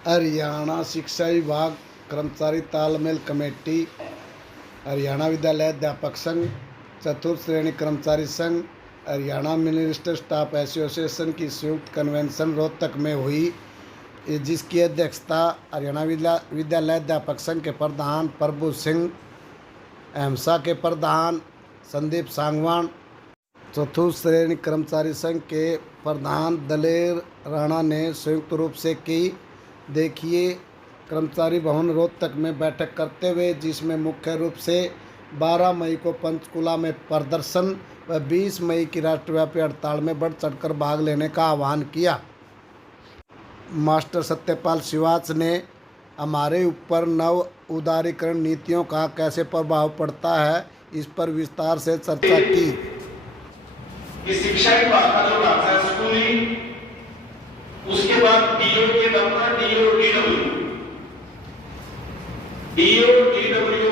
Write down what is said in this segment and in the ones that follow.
हरियाणा शिक्षा विभाग कर्मचारी तालमेल कमेटी, हरियाणा विद्यालय अध्यापक संघ, चतुर्थ श्रेणी कर्मचारी संघ, हरियाणा मिनिस्टर स्टाफ एसोसिएशन की संयुक्त कन्वेंशन रोहतक में हुई, जिसकी अध्यक्षता हरियाणा विद्यालय अध्यापक संघ के प्रधान प्रभु सिंह, एमसा के प्रधान संदीप सांगवान, चतुर्थ श्रेणी कर्मचारी संघ के प्रधान दलेर राणा ने संयुक्त रूप से की। देखिए कर्मचारी भवन रोहतक में बैठक करते हुए, जिसमें मुख्य रूप से 12 मई को पंचकुला में प्रदर्शन व 20 मई की राष्ट्रव्यापी हड़ताल में बढ़ चढ़कर भाग लेने का आह्वान किया। मास्टर सत्यपाल शिवाच ने हमारे ऊपर नव उदारीकरण नीतियों का कैसे प्रभाव पड़ता है, इस पर विस्तार से चर्चा की। शिक्षा विभाग का जो ढांचा है स्कूलिंग, उसके बाद डीओ के दफ्तर, डीओ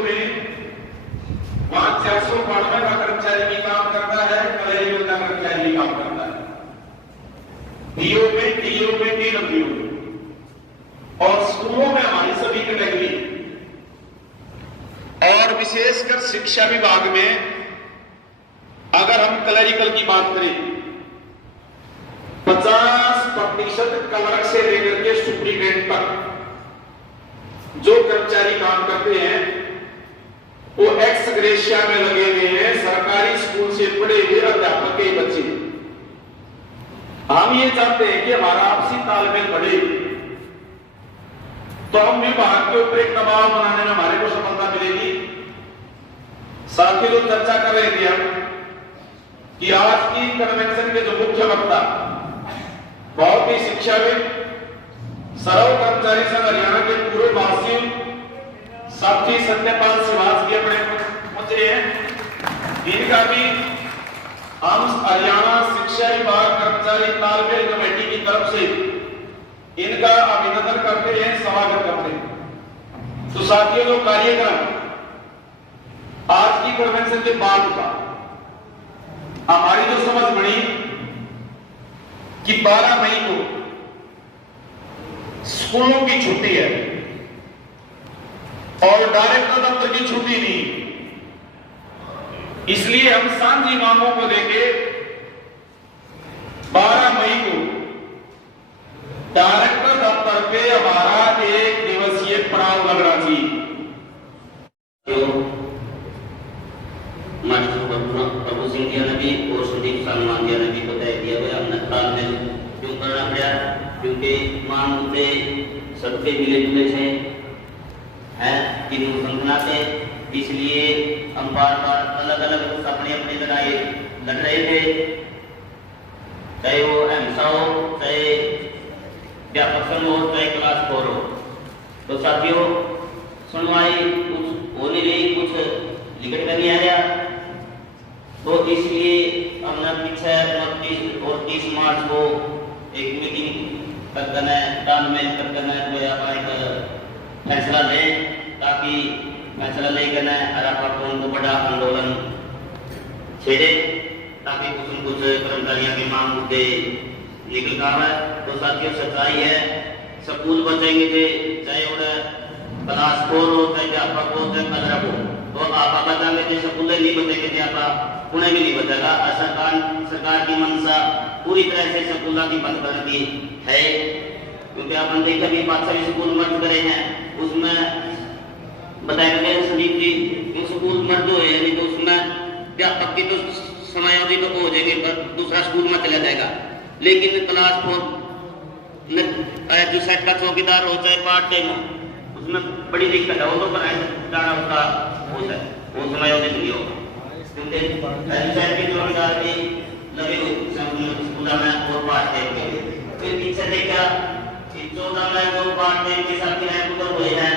में वहां 492 का कर्मचारी भी काम करता है, कलेक्टर का कर्मचारी भी काम करता है। डीओ में डीडब्ल्यू और स्कूलों में हमारी सभी कैटेगरी, और विशेषकर शिक्षा विभाग में अगर हम क्लरिकल की बात करें, 50% क्लर्क से लेकर के सुप्रीटेंडेंट तक जो कर्मचारी काम करते हैं वो एक्स ग्रेशिया में लगे हुए हैं, सरकारी स्कूल से पढ़े हुए अध्यापक के बच्चे। हम ये चाहते हैं कि हमारा आपसी तालमेल बढ़े, तो हम विभाग के ऊपर एक दबाव बनाने में हमारे को सफलता मिलेगी। साथी लोग चर्चा कर रहे थे हम कि आज की कन्वेंशन के जो मुख्य वक्ता बहुत ही शिक्षाविद, सर्व कर्मचारी संघ हरियाणा के पूर्व वासी साथी सत्यपाल शिवाच जी अपने पहुंचे हैं। इनका भी हम हरियाणा शिक्षा विभाग कर्मचारी तालमेल कमेटी की तरफ से इनका अभिनंदन करते हैं, स्वागत करते हैं। तो साथियों, जो कार्यक्रम आज की कन्वेंशन के बाद का हमारी जो समझ बनी कि 12 मई को स्कूलों की छुट्टी है और डायरेक्टर दफ्तर की छुट्टी नहीं, इसलिए हम सांझी मांगों को लेके 12 मई को डायरेक्टर दफ्तर पे हमारा 1 दिवसीय पड़ाव लगना चाहिए। प्रभु सिंह जी ने भी और संदीप सांगवान जी ने भी बताया दिया गया। हमने तालमेल क्यों करना पड़ा, क्योंकि मान मुद्दे सबके मिले जुले से हैं कि संगठना से, इसलिए हम बार बार अलग अलग अपनी अपनी लड़ाई लड़ रहे थे, चाहे वो एमसा हो, चाहे अध्यापक संघ हो, चाहे क्लास 4 हो। तो साथियों, सुनवाई कुछ हो नहीं रही, कुछ लिखट में नहीं आया, तो इसलिए हमने पीछे 29 और 30 मार्च को एक मीटिंग कर देना, तालमेल कर देना, जो अपना एक फैसला लें, ताकि फैसला लेकर हरापापुन को बड़ा आंदोलन छेड़े, ताकि कुछ न कुछ कर्मचारियों के मांग मुद्दे निकल कर है। तो साथियों, सच्चाई है, स्कूल बचेंगे थे, चाहे उन्हें क्लास 4 हो, चाहे अध्यापक हो, चाहे कलरक हो, तो आप बचाएंगे थे, स्कूल नहीं बचेंगे थे, आप पुणे भी नहीं बचेगा। सरकार की मंशा पूरी तरह से स्कूलों की बंद कर दी है, क्योंकि आपने देखा भी 5 स्कूल मर्ज करे हैं, उसमें बताया गया संदीप जी, स्कूल मर्ज हुए यानी तो उसमें अध्यापक की तो समयावधि तो हो जाएगी, पर दूसरा स्कूल में चला जाएगा। लेकिन क्लास 4 जो सेट का चौकीदार हो, चाहे पार्ट टाइम हो, उसमें बड़ी दिक्कत है, वो तो बनाए जाना उसका वो समयावधि नहीं होगा, क्योंकि की चौकीदार भी लगे स्कूल में और पार्ट टाइम के लिए। फिर पीछे देखा कि 14 में जो पार्ट टाइम के साथ रैंक हुए हैं,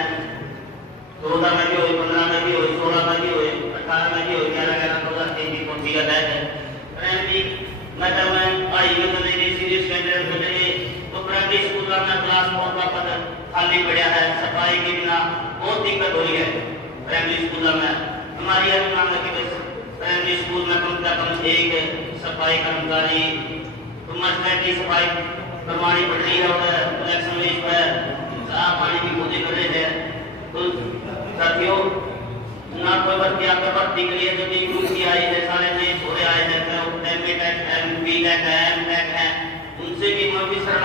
14 में भी हुए, 15 में भी हुए, 16 में भी हुए, 18 में भी हुए, 11 2023 की पहुंची का है। मतलब आई में चलेगी, सीनियर स्टैंडर्ड चलेगी, तो प्राइमरी स्कूल में क्लास 4 का पद खाली पड़ा है, सफाई के बिना बहुत दिक्कत हो रही है प्राइमरी स्कूल में। हमारी यह मांग है कि प्राइमरी स्कूल में कम से कम एक सफाई कर्मचारी, तो मास्टर की सफाई करवानी पड़ रही है, और इलेक्शन लिस्ट पर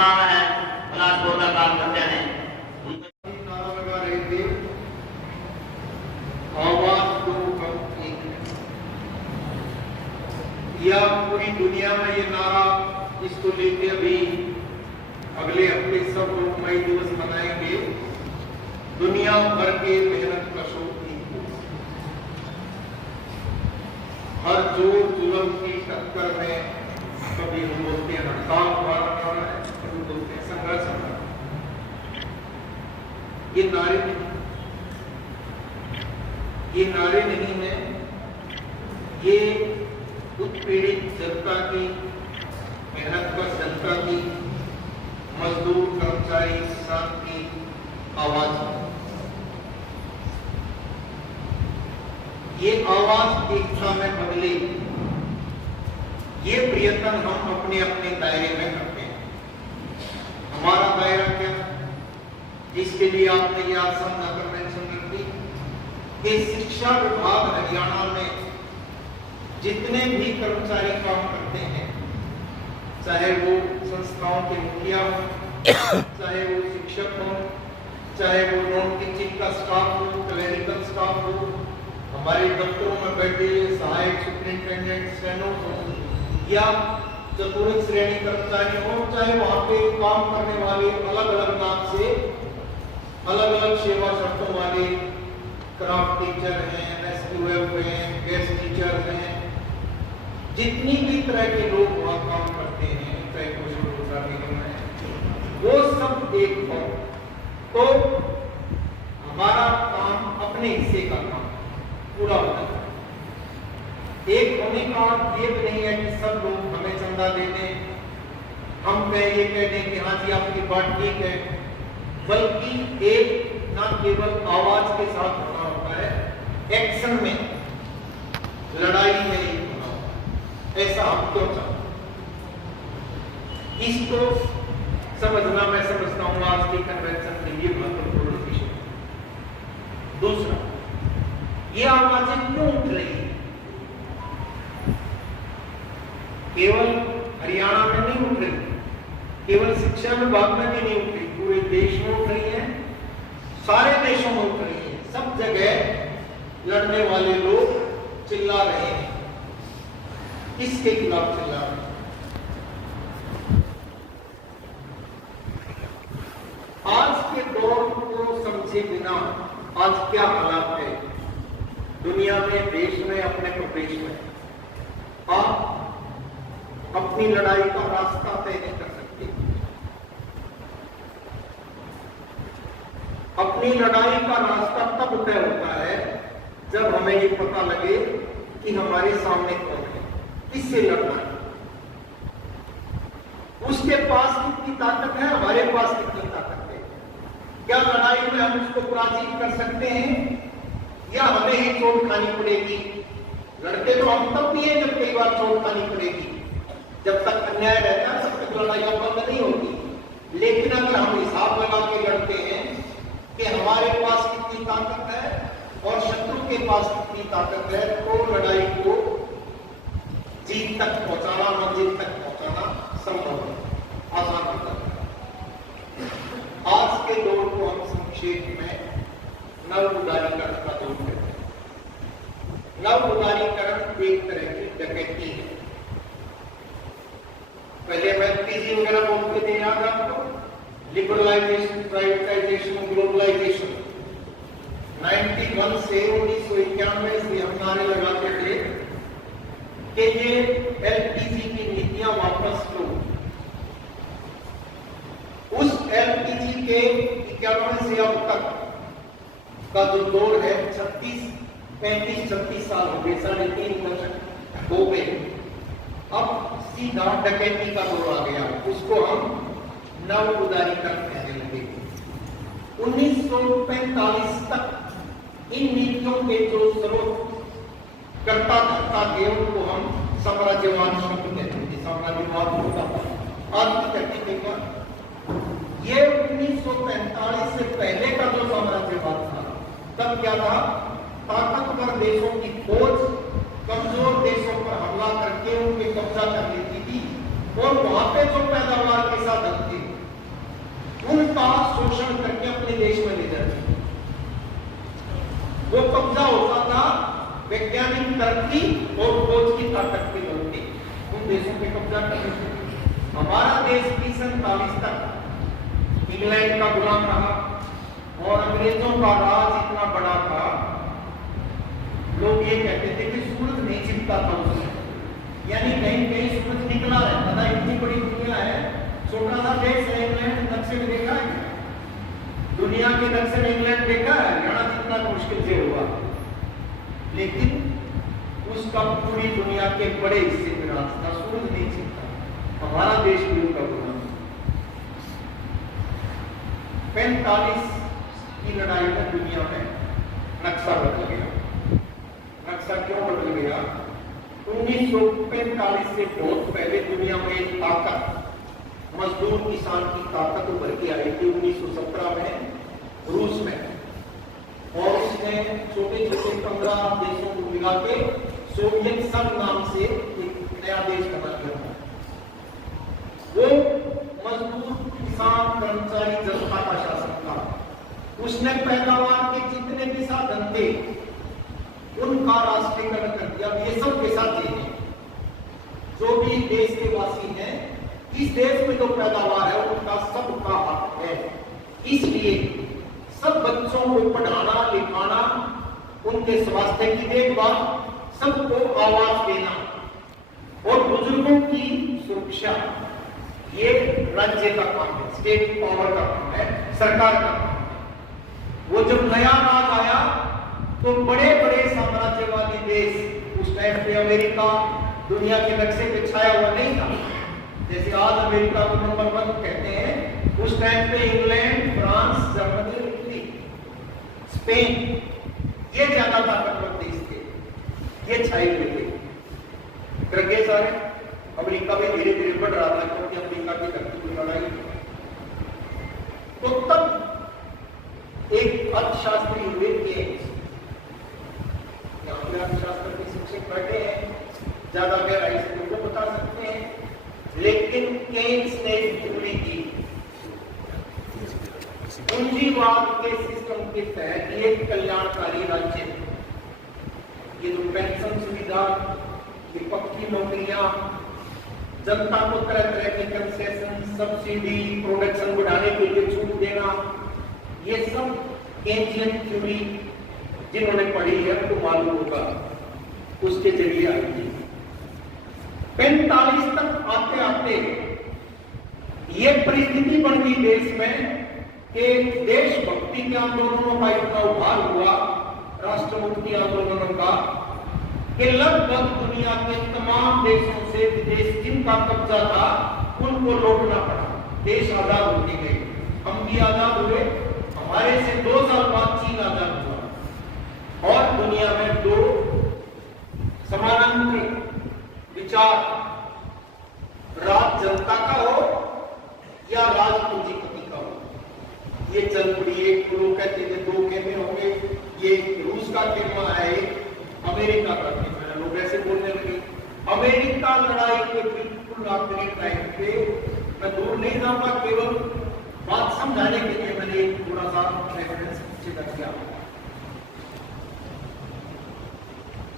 नाम है बिलासपुर का काम करते हैं। नारा लगा रहे थे, आवाज दो कम एक। या पूरी दुनिया में ये नारा, इसको लेके अभी अगले हफ्ते सब लोग मई दिवस मनाएंगे, दुनिया भर के मेहनत कशों की हर जोर जुल्म की टक्कर में, कभी हम बोलते हैं हड़ताल हमारा नारा है, कभी बोलते हैं संघर्ष हमारा। ये नारे नहीं है, ये उत्पीड़ित जनता की, मेहनत पर जनता की, मजदूर कर्मचारी किसान की आवाज है। ये आवाज एकता में बदले, ये प्रयत्न हम अपने अपने दायरे में करते हैं। हमारा दायरा क्या, जिसके लिए आपने ये आसंदा कन्वेंशन रखी कि शिक्षा विभाग हरियाणा में जितने भी कर्मचारी काम करते हैं, चाहे वो संस्थाओं के मुखिया हो, चाहे वो शिक्षक हो, चाहे वो नॉन टीचिंग का स्टाफ हो, क्लरिकल स्टाफ हो, हमारे दफ्तरों में बैठे सहायक सुपरिंटेंडेंट स्टेनो हो, या चतुर्थ श्रेणी कर्मचारी हो, चाहे वहां पे काम करने वाले अलग अलग नाम से अलग अलग सेवा शर्तों वाले क्राफ्ट टीचर हैं, एसक्यूएफ हैं, गेस्ट टीचर हैं, जितनी भी तरह के लोग वहां काम करते हैं, चाहे कुछ रोजगार निगम है, वो सब एक हो तो हमारा काम, अपने हिस्से का काम पूरा होता है। एक होने का अर्थ ये भी नहीं है कि सब लोग हमें चंदा दे दें, हम ये कह दें कि हाँ जी आपकी बात ठीक है, बल्कि एक ना केवल आवाज के साथ होना होता है, एक्शन में, लड़ाई में नहीं होना होता। ऐसा हम क्यों चाहते, इसको समझना मैं समझता हूं आज की कन्वेंशन के लिए महत्वपूर्ण विषय। दूसरा, ये आवाजें क्यों उठ रही है? केवल हरियाणा में नहीं उठ रही, केवल शिक्षा विभाग में भी नहीं उठ रही, पूरे देश में उठ रही है, सारे देशों में उठ रही है। सब जगह लड़ने वाले लोग चिल्ला रहे हैं। किसके खिलाफ चिल्ला रहे हैं? आज के दौर को समझे बिना आज क्या हालात है दुनिया में, देश में, अपने प्रदेश में, आप अपनी लड़ाई का रास्ता तय नहीं कर सकते। अपनी लड़ाई का रास्ता तब तय होता है जब हमें ये पता लगे कि हमारे सामने कौन है, किससे लड़ना है, उसके पास कितनी ताकत है, हमारे पास कितनी ताकत है, क्या लड़ाई में हम उसको पराजित कर सकते हैं या हमें ही चोट खानी पड़ेगी। लड़ते तो हम तब भी है जब कई बार चोट खानी पड़ेगी, जब तक अन्याय रहता है तब तक लड़ाइयां बंद नहीं होती। लेकिन अगर हम हिसाब लगा के लड़ते हैं कि हमारे पास कितनी ताकत है और शत्रु के पास कितनी ताकत है, तो लड़ाई को जीत तक पहुंचाना, मंजिल तक पहुंचाना संभव है, आसान होता है। आज के दौर को हम संक्षेप में नव उदारीकरण का दौर कहते हैं। नव उदारीकरण एक तरह की डकैती है। पहले मैं पीजी वगैरह बोलते थे, याद आपको, लिबरलाइजेशन, प्राइवेटाइजेशन, ग्लोबलाइजेशन। 91 से 1991 से हम नारे लगाते थे कि ये एलपीजी की नीतियां वापस लो। उस एलपीजी के 91 से अब तक का जो दौर है 35-36 साल हो गए, 3.5 वर्ष हो गए। अब सीधा डकैती का दौर आ गया, उसको हम नव उदारीकरण कहने लगे। 1945 तक इन नीतियों के जो स्रोत कर्ता धर्ता थे उनको हम साम्राज्यवाद शब्द कहते थे, साम्राज्यवाद होता था। आज की कहते थे ये 1945 से पहले का जो साम्राज्यवाद था, तब क्या था, ताकतवर देशों की खोज कमजोर देशों पर हमला करके उनके कब्जा कर लेती थी और वहां पे जो पैदावार के साधन थे उनका शोषण करके अपने देश में ले जाते थे। वो कब्जा होता था वैज्ञानिक तरक्की और खोज की ताकत के बल पे उन देशों पे कब्जा करते थे। हमारा देश की 47 तक इंग्लैंड का गुलाम रहा और अंग्रेजों का राज इतना बड़ा था, लोग ये कहते थे कि सूरज नहीं छिपता था उसमें, यानी कहीं कहीं सूरज निकला रहता था। इतनी बड़ी दुनिया है, छोटा सा देश है इंग्लैंड, नक्शे में देखा है, दुनिया के नक्शे में इंग्लैंड देखा है, हरियाणा जितना मुश्किल से होगा, लेकिन उसका पूरी दुनिया के बड़े हिस्से में राज था, सूरज नहीं छिपता। हमारा देश भी उनका गुलाम। 45 की लड़ाई में दुनिया में नक्शा बदल गया। नक्शा क्यों बदल गया? 1945 से बहुत पहले दुनिया में एक ताकत, मजदूर किसान की ताकत उभर के आई थी 1917 में रूस में, और उसने छोटे छोटे 15 देशों को मिला के सोवियत संघ नाम से एक नया देश बना दिया। वो मजदूर किसान कर्मचारी जनता का शासन था। उसने पैदावार के जितने भी साधन थे उनका राष्ट्रीयकरण कर दिया। ये सब के साथ हैं, जो भी देश के वासी हैं, इस देश में जो पैदावार है उनका सबका हक है। इसलिए सब बच्चों को पढ़ाना लिखाना, उनके स्वास्थ्य की देखभाल, सबको आवास देना और बुजुर्गों की सुरक्षा, ये राज्य का काम है, स्टेट पावर का काम है, सरकार का काम है। वो जब नया राज आया तो बड़े बड़े साम्राज्यवादी देश, उस टाइम पे अमेरिका दुनिया के नक्शे पे छाया हुआ नहीं था, जैसे आज अमेरिका को नंबर 1 कहते हैं, उस टाइम पे England, France, Germany, Italy, Spain, ये ज्यादा ताकतवर देश थे, ये छाए हुए थे। फिर सारे अमेरिका में धीरे धीरे बढ़ रहा था, क्योंकि अमेरिका की धरती की लड़ाई। तो तब एक अर्थशास्त्री हुए केन्स, अर्थशास्त्र के शिक्षक बैठे हैं, ज्यादा गहराई से उनको बता सकते हैं, लेकिन केन्स ने टिप्पणी की पूंजीवाद के सिस्टम के तहत एक कल्याणकारी राज्य, ये जो पेंशन सुविधा, ये पक्की नौकरियां, जनता को तरह तरह के कंसेशन, सब्सिडी, प्रोडक्शन बढ़ाने के लिए छूट देना, ये सब केंद्रीय थ्योरी जिन्होंने पढ़ी है उनको मालूम होगा, उसके जरिए आई थी। 45 तक आते आते ये परिस्थिति बन गई देश में कि देशभक्ति के आंदोलनों का इतना उभार हुआ, राष्ट्र मुक्ति आंदोलनों का, कि लगभग दुनिया के तमाम देशों से विदेश जिनका कब्जा था उनको लौटना पड़ा। देश आजाद होते गए, हम भी आजाद हुए, हमारे से 2 साल बाद चीन आजाद हुआ, और दुनिया में 2 समानांतर विचार, राज जनता का हो या राज पूंजीपति का हो, ये चल पड़ी। एक लोग कहते थे 2 खेमे होंगे, ये रूस का खेमा है, अमेरिका का खेमा है, लोग ऐसे बोलने लगे। अमेरिका लड़ाई के बिल्कुल आखिरी टाइम पे, मैं दूर नहीं जाऊंगा, केवल बात समझाने के लिए मैंने थोड़ा सा रेफरेंस पीछे कर दिया।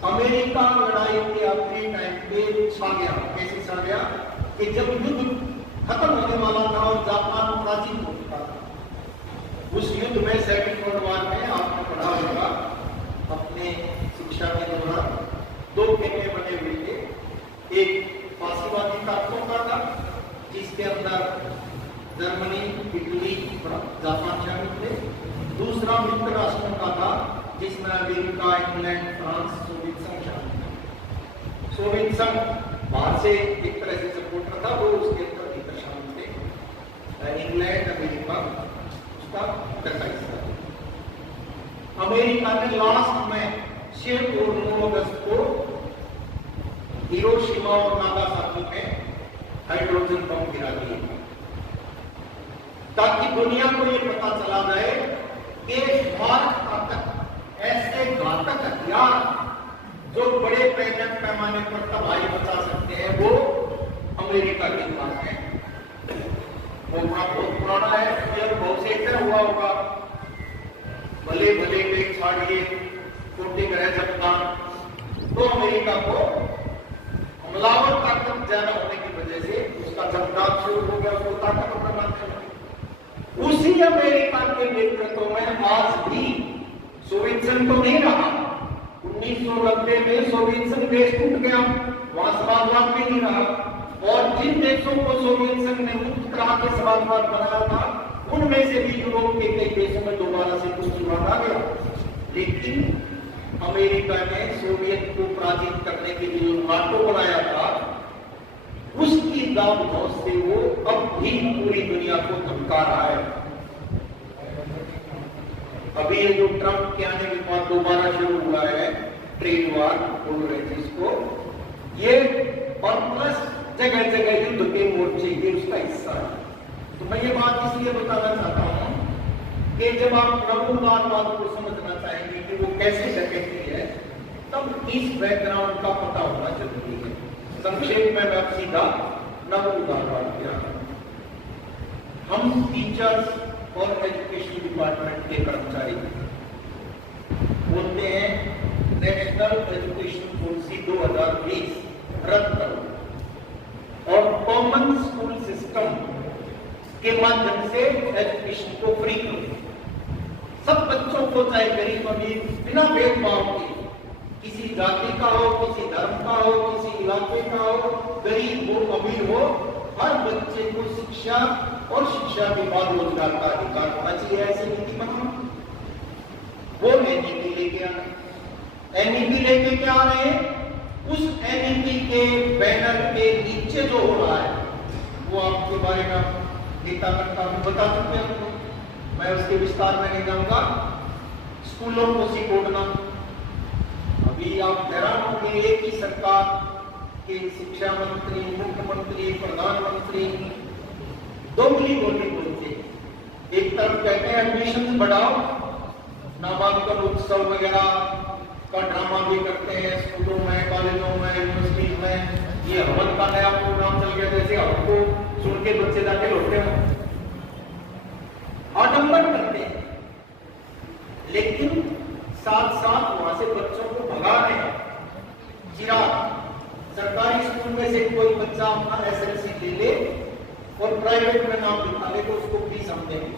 अमेरिका लड़ाई के आखिरी टाइम पे छा गया। कैसे छा गया कि जब युद्ध खत्म होने वाला था और जापान पराजित हो चुका था, उस युद्ध में सेकंड वर्ल्ड वॉर में आपने पढ़ा होगा अपने शिक्षा के दौरान, 2 खेमे बने हुए थे। एक फासीवादी ताकतों का था, जिसके अंदर जर्मनी, इटली, जापान शामिल थे। दूसरा मित्र राष्ट्रों का था, जिसमें अमेरिका, इंग्लैंड, फ्रांस, सोवियत संघ शामिल था। सोवियत संघ बाहर से एक तरह से सपोर्टर था, वो उसके अंदर भीतर शामिल थे। इंग्लैंड, अमेरिका उसका पहला हिस्सा था। अमेरिका ने लास्ट में 6 और 9 अगस्त को हिरोशिमा और नागासाकी में हाइड्रोजन बम गिरा दिए, ताकि दुनिया को यह पता चला जाए कि भारत ताकत, ऐसे घातक हथियार जो बड़े पैमाने पर तबाही मचा सकते हैं, वो अमेरिका के पास है। वो बहुत पुराना है, ये बहुत से इतना हुआ होगा। भले भले में छाड़िए छोटे ग्रह चपका, तो अमेरिका को हमलावर ताकत ज्यादा होने की वजह से उसका चमकाव शुरू हो गया, उसको ताकत बनाते हैं। उसी अमेरिका के नेतृत्व में आज भी सोवियत संघ तो नहीं रहा। 1990 में सोवियत संघ देश टूट गया, वहां समाजवाद भी नहीं रहा, और जिन देशों को सोवियत संघ ने मुक्त करा के समाजवाद बनाया था, उनमें से भी यूरोप के कई देशों में दोबारा से पुष्टिवाद आ गया। लेकिन अमेरिका ने सोवियत को पराजित करने के लिए नाटो बनाया था, उसकी दावत से वो अब भी पूरी दुनिया को धमका रहा है। अभी ये जो ट्रंप के आने के बाद दोबारा शुरू हुआ है ट्रेड वार बोल रहे थे इसको, ये और प्लस जगह जगह युद्ध के मोर्चे के उसका हिस्सा है। तो मैं ये बात इसलिए बताना चाहता हूं कि जब आप नवोदारवाद को समझना चाहेंगे कि वो कैसे डकैती है, तब इस बैकग्राउंड का पता होना जरूरी है। संक्षेप में मैं सीधा नवोदारवाद क्या है। हम टीचर्स और एजुकेशन डिपार्टमेंट के कर्मचारी बोलते हैं नेशनल एजुकेशन पॉलिसी 2020 रद्द करो और कॉमन स्कूल सिस्टम के माध्यम से एजुकेशन को फ्री करो। सब बच्चों को, चाहे गरीब अमीर, बिना भेदभाव के, किसी जाति का हो, किसी धर्म का हो, किसी इलाके का हो, गरीब हो अमीर हो, हर बच्चे को शिक्षा और शिक्षा के बाद रोजगार का अधिकार होना चाहिए। ऐसी नीति बनाओ। वो एनईपी लेके आ रहे, एनईपी लेके क्या आ रहे हैं? उस एनईपी के बैनर के नीचे जो हो रहा है वो आपके बारे में गीता बता सकते हैं। मैं उसके विस्तार में नहीं जाऊंगा। स्कूलों को सिकोड़ना, अभी आप हैरान होंगे, एक ही सरकार के शिक्षा मंत्री, मुख्यमंत्री, प्रधानमंत्री दोगली बोली बोलते। एक तरफ कहते हैं एडमिशन बढ़ाओ, नामांकन उत्सव वगैरह का ड्रामा भी करते हैं स्कूलों में, कॉलेजों में, यूनिवर्सिटी में। ये हवन का नया प्रोग्राम चल गया, जैसे हमको सुन के बच्चे जाके लौटते हैं, आडंबर करते हैं, लेकिन साथ साथ वहां से बच्चों को भगा रहे हैं। चिराग सरकारी स्कूल में से कोई बच्चा अपना एसएलसी ले ले और प्राइवेट में नाम लिखा ले तो उसको फीस हम देंगे।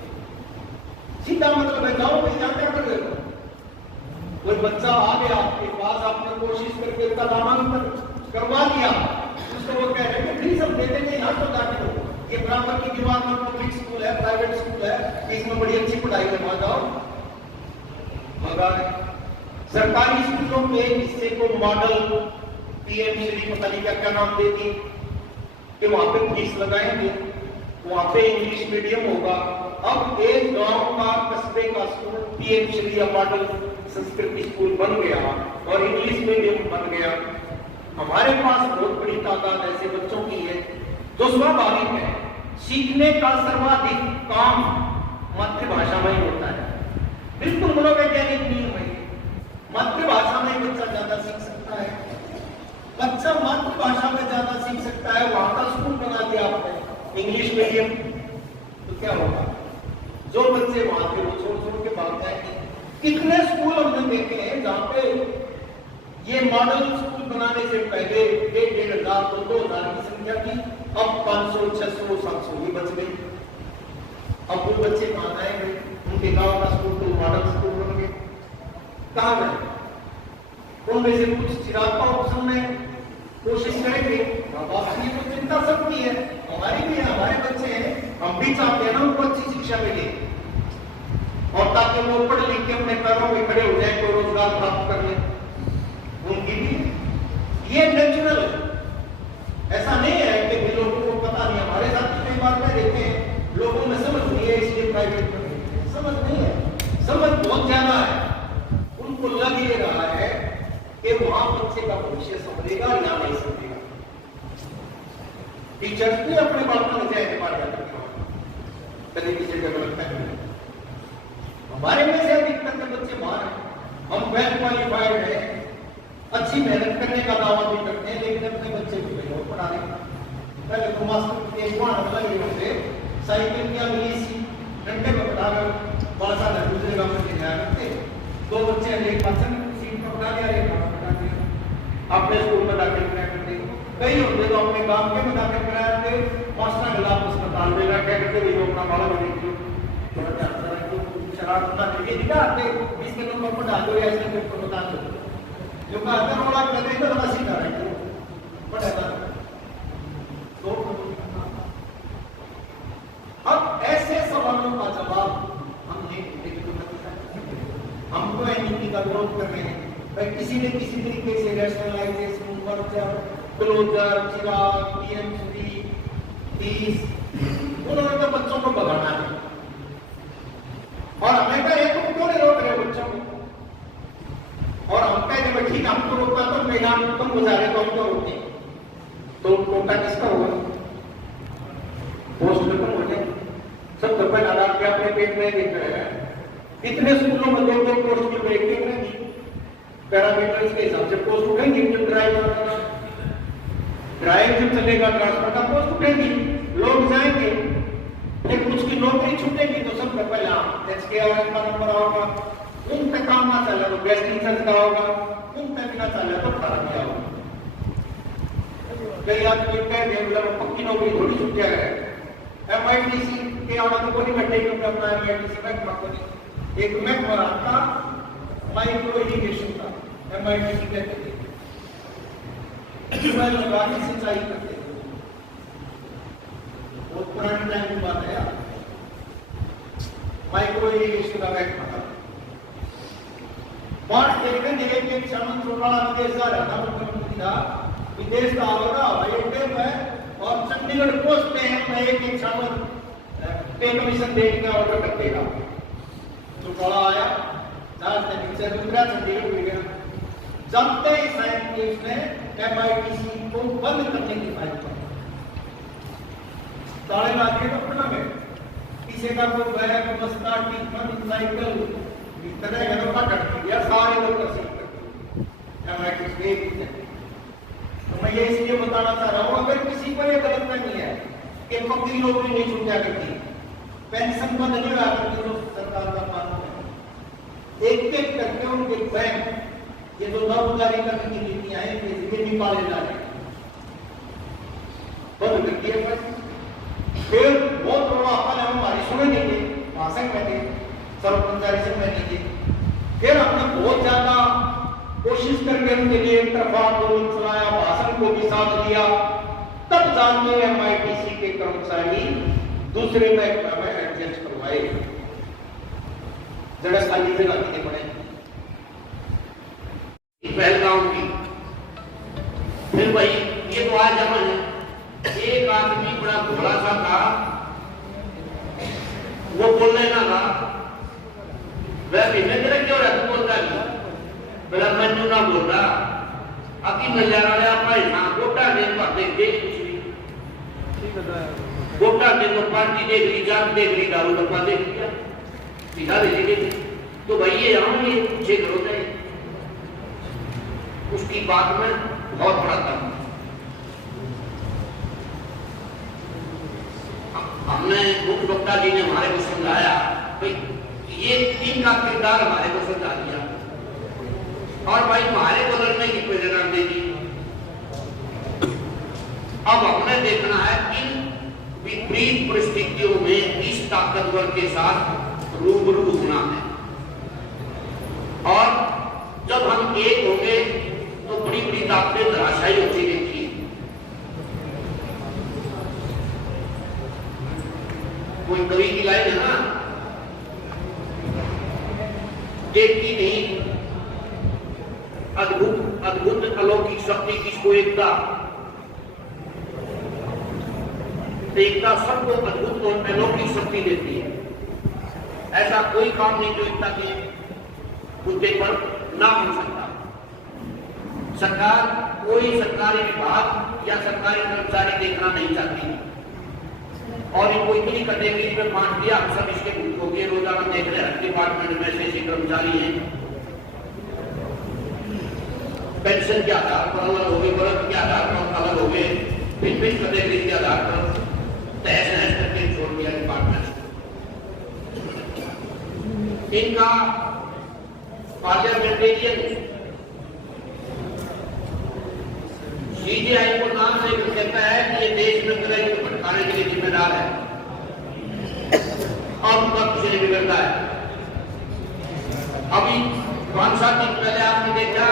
सीधा मतलब है, जाओ भाई यहाँ क्या कर रहे हो? कोई बच्चा आ गया आपके पास, आपने कोशिश करके उसका नामांकन करवा दिया, उसको वो कह रहे हैं फीस हम दे देंगे, यहाँ तो जाके हो। ये बराबर की दीवार में पब्लिक स्कूल है, प्राइवेट स्कूल है, इसमें बड़ी अच्छी पढ़ाई करवा जाओ, भगा रहे। सरकारी स्कूलों के हिस्से को मॉडल पीएम श्री पता नहीं क्या नाम देती कि वहां पे फीस लगाएंगे, वहां पे इंग्लिश मीडियम होगा। अब एक गांव का, कस्बे का स्कूल पीएम श्री मॉडल संस्कृति स्कूल बन गया और इंग्लिश मीडियम बन गया। हमारे पास बहुत बड़ी तादाद ऐसे बच्चों की है जो स्वाभाविक है, सीखने का सर्वाधिक काम मातृभाषा में ही होता है। बिल्कुल मनोवैज्ञानिक नियम है, मातृभाषा में बच्चा ज्यादा सीख सकता है। बच्चा मातृभाषा में ज्यादा सीख सकता है, वहां का स्कूल बना दिया आपने इंग्लिश मीडियम, तो क्या होगा? जो बच्चे वहां के वो छोड़ के भाग जाएंगे। कितने स्कूल हमने देखे हैं जहां पे ये मॉडल स्कूल बनाने से पहले 1,500 तो 2,000 की संख्या थी, अब 500, 600, 700 ही बच गई। अब वो बच्चे कहां जाएंगे? उनके गांव का स्कूल तो मॉडल स्कूल बन गए, कहां गए? उनमें से कुछ चिराग का ऑप्शन में कोशिश करेंगे। ये तो चिंता सबकी है, हमारी भी है, हमारे बच्चे हैं, हम भी चाहते हैं ना उनको अच्छी शिक्षा मिले और ताकि वो पढ़ लिख के अपने पैरों पे खड़े हो जाए, कोई रोजगार प्राप्त कर ले। उनकी भी ये नेचुरल, ऐसा नहीं है कि लोगों को पता नहीं। हमारे साथ कई बार में देखे हैं लोगों में समझ नहीं है, इसलिए प्राइवेट में समझ नहीं है, समझ बहुत ज्यादा है। उनको लग ये रहा है कि वहां बच्चे का भविष्य संभलेगा या नहीं संभलेगा। टीचर्स भी अपने बालकों में जाए कभी किसी जगह लगता है। हमारे में से अधिकतर बच्चे बाहर हैं, हम वेल क्वालिफाइड हैं, अच्छी मेहनत करने का दावा भी करते हैं, लेकिन अपने बच्चे को कहीं और पढ़ा रहे हैं। पहले तो मास्टर के लगे होते, साइकिल की मिली सी डंडे को पकड़ाकर बड़ा सा दूसरे गांव में जाया करते। दो बच्चे एक पर्सन सीट पर पकड़ा दिया, एक पर पकड़ा दिया, अपने स्कूल में दाखिल कराया करते। कई होते तो अपने गांव के में दाखिल कराते, मास्टर गला अस्पताल में रखा करते, वो अपना बाला बने क्यों थोड़ा जाता है तो शराब ना करके दिखाते, इसके नंबर पर डाल दो या इसके नंबर पर बता दो, जो कहते हैं रोड़ा करते तो बड़ा सीधा रहता है पढ़ेगा। तो अब ऐसे सवालों का जवाब हमको नीति का विरोध कर रहे हैं। भाई किसी ने किसी तरीके से रैशनलाइजेशन, मर्जर, क्लोजर, चिराग, पीएमसी 30 उन्होंने तो बच्चों को भगाना है और हमें कहे तुम क्यों नहीं रोक रहे बच्चों को, और हम कहे जब ठीक हमको रोकता तो मैदान तुम गुजारे तो हम तो रोके, तो कोटा किसका होगा? पोस्ट खत्म हो जाए, सब तो पहले आधार के अपने पेट में देख रहे हैं। इतने स्कूलों में 2-2 पोस्ट की वेटिंग रहेगी, पैरामीटर्स के हिसाब से पोस्ट उठेंगी, जब ड्राइव जब चलेगा ट्रांसफर का पोस्ट उठेगी, लोग जाएंगे, लेकिन उसकी नौकरी छूटेगी तो सबसे पहला एचकेआर का नंबर होगा, उन पे काम ना चले तो गेस्ट टीचर का होगा, उन पे भी ना चले तो खराब क्या होगा। कई आदमी कह रहे पक्की नौकरी थोड़ी छूट जाएगा, एमआईटीसी के आना तो कोई बैठे क्योंकि अपना एमआईटीसी बैंक नहीं, एक मैं आपका माइक्रो इरिगेशन का एमआईटीसी कहते थे, लगा के सिंचाई करते थे, बहुत पुराने टाइम की बात है यार। माइक्रो इरिगेशन का बैंक था, बात देखने देखे कि चमन चौटाला विदेश का रहता मुख्यमंत्री था, विदेश का होगा भाई में और चंडीगढ़ पोस्ट पे है एक चमन पे कमीशन देने का ऑर्डर कर देगा। चौटाला आया, जहाज से नीचे उतरा, चंडीगढ़ मिल गया। जब तक साइंटिस्ट ने एमआईटीसी को बंद करने की फाइल की, ताले लाके तो खुला में किसी का कोई बैग, बस्ता, टिफिन, साइकिल इतना घरों का कट दिया, सारे लोग कर सकते एमआईटीसी। तो मैं ये इसलिए बताना चाह रहा हूँ, अगर किसी को ये गलत नहीं है कि पक्की नौकरी नहीं छूट जाया करती, पेंशन बंद नहीं हुआ करती, जो सरकार का कानून है, एक एक करके उनके बैंक ये जो नौकरी करने की नीतियां हैं ये निकाले जा रहे हैं, बंद कर दिए। फिर बहुत बड़ा अपन हमारी सुने नहीं थे, भाषण में थे, सर्वकर्मचारी में नहीं थे, फिर हमने बहुत ज्यादा कोशिश करके उनके लिए एक तरफा आंदोलन चलाया, भाषण को भी साथ दिया, तब जाके एमआईटीसी के कर्मचारी दूसरे बैंक में एडजस्ट करवाए, जगह खाली जगह देने पड़े पहलगांव की। फिर भाई ये तो आज जमा है, एक आदमी बड़ा भोला सा था, वो बोलने ना था, वह तेरा क्यों रहता बोलता है, बोला मंजू ना बोल रहा, अकी मजा वाले आपका यहाँ गोटा देख पाते देख कुछ नहीं, गोटा देख तो पार्टी देख ली, जात देख ली, दारू डब्बा देख लिया, सीधा दे देंगे। तो भाई ये यहाँ ये पीछे करो जाए, उसकी बात में बहुत बड़ा था। हमने मुख्य वक्ता जी ने हमारे को समझाया, भाई ये टीम का किरदार हमारे को समझा दिया, और भाई हमारे को लड़ने की प्रेरणा देगी। अब हमने देखना है इन विपरीत परिस्थितियों में इस ताकतवर के साथ रूबरू होना है, और जब हम एक होंगे तो बड़ी बड़ी ताकतें धराशायी होती देखी। कोई कवि की लाइन है ना, देखती नहीं अद्भुत अद्भुत अलौकिक शक्ति किसको एकता, एकता सबको अद्भुत और अलौकिक शक्ति देती है। ऐसा कोई काम नहीं जो एकता के मुद्दे पर ना हो सकता। सरकार कोई सरकारी विभाग या सरकारी कर्मचारी देखना नहीं चाहती, और इनको इतनी कैटेगरी में बांट दिया, हम सब इसके भूत हो गए, रोजाना देख रहे हैं डिपार्टमेंट में ऐसे कर्मचारी हैं, पेंशन के आधार पर अलग हो गए, वर्ग के आधार पर अलग हो गए, भिन्न भिन्न कैटेगरी के आधार पर तहस नहस करके छोड़ दिया। इनका पार्लियामेंटेरियन सीजीआई को नाम से कहता है कि ये देश में तरह को भटकाने के लिए जिम्मेदार है और उनका कुछ नहीं बिगड़ता है। अभी 5-7 दिन पहले आपने देखा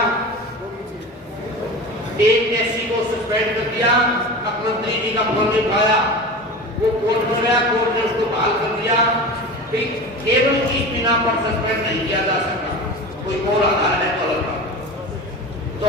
एक एससी को सस्पेंड कर दिया, मंत्री जी का फोन नहीं उठाया, वो कोर्ट में गया, कोर्ट ने उसको बहाल कर दिया। केवल इस बिना पर सस्पेंड नहीं किया जा सकता, कोई और आधार है तो अलग बात। तो